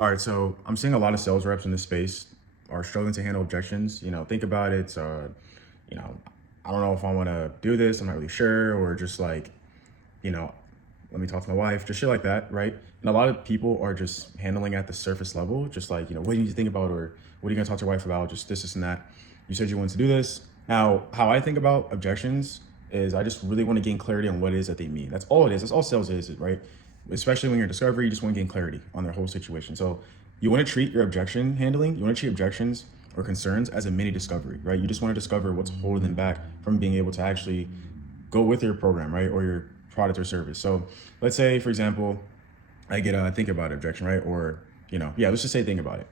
All right, so I'm seeing a lot of sales reps in this space are struggling to handle objections. Think about it. You know, I don't know if I want to do this. I'm not really sure, or just like, you know, let me talk to my wife, just shit like that, right? And a lot of people are just handling at the surface level, just like, what do you need to think about, or what are you gonna talk to your wife about? Just this and that. You said you wanted to do this. Now, how I think about objections is I just really want to gain clarity on what it is that they mean. That's all it is. That's all sales is, right? Especially when you're in discovery, you just want to gain clarity on their whole situation. So you want to treat your objection handling, you want to treat objections or concerns as a mini discovery, right? You just want to discover what's holding them back from being able to actually go with your program, right? Or your product or service. So let's say, for example, I get a think about it objection, right? Or, let's just say think about it.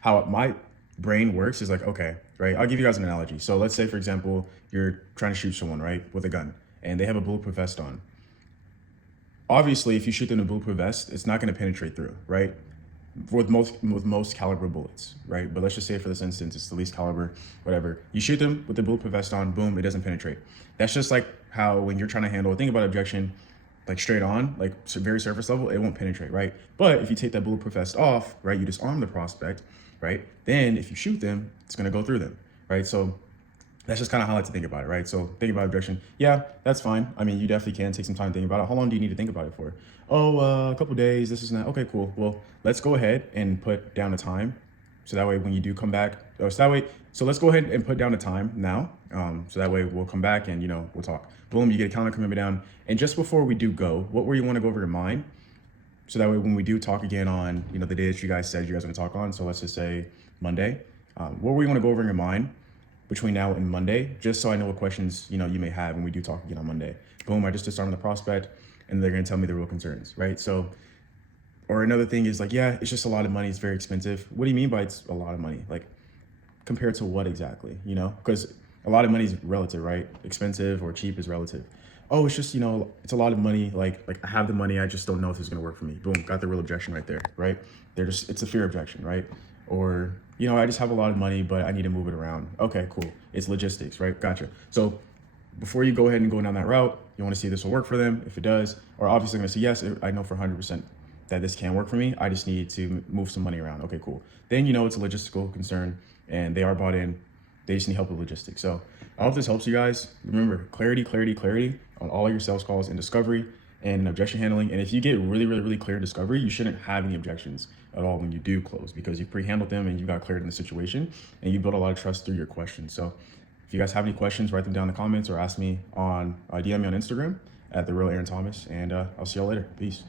How my brain works is like, okay, right? I'll give you guys an analogy. So let's say, for example, you're trying to shoot someone, right? With a gun and they have a bulletproof vest on. Obviously, if you shoot them in a bulletproof vest, it's not going to penetrate through, right? With most caliber bullets, right? But let's just say for this instance, it's the least caliber, whatever. You shoot them with the bulletproof vest on, boom, it doesn't penetrate. That's just like how when you're trying to handle a thing about objection, like straight on, like very surface level, it won't penetrate, right? But if you take that bulletproof vest off, right, you disarm the prospect, right? Then if you shoot them, it's going to go through them, right? So that's just kind of how I like to think about it, right? So think about objection. Yeah, that's fine. I mean, you definitely can take some time to think about it. How long do you need to think about it for? Oh, a couple days, this is that. Okay, cool. Well, let's go ahead and put down a time. So that way, when you do come back, so let's go ahead and put down a time now. So that way we'll come back and, we'll talk. Boom, you get a calendar commitment down. And just before we do go, what were you want to go over your mind? So that way, when we do talk again on, the day that you guys said you guys want to talk on. So let's just say Monday. What were you want to go over in your mind between now and Monday, just so I know what questions, you may have when we do talk again on Monday. Boom, I just disarm the prospect and they're going to tell me the real concerns, right? So, or another thing is like, yeah, it's just a lot of money. It's very expensive. What do you mean by it's a lot of money? Like compared to what exactly, because a lot of money is relative, right? Expensive or cheap is relative. Oh, it's just, it's a lot of money. Like I have the money. I just don't know if it's going to work for me. Boom, got the real objection right there, right? It's a fear objection, right? Or, I just have a lot of money, but I need to move it around. Okay, cool. It's logistics, right? Gotcha. So before you go ahead and go down that route, you want to see if this will work for them. If it does, or obviously I'm going to say, yes, I know for 100% that this can work for me. I just need to move some money around. Okay, cool. Then, it's a logistical concern and they are bought in. They just need help with logistics. So I hope this helps you guys. Remember, clarity on all of your sales calls and discovery and objection handling. And if you get really, really, really clear in discovery, you shouldn't have any objections at all when you do close, because you pre-handled them and you got cleared in the situation and you built a lot of trust through your questions. So if you guys have any questions, write them down in the comments or ask me on DM me on Instagram at @TheRealAaronThomas, and I'll see y'all later. Peace.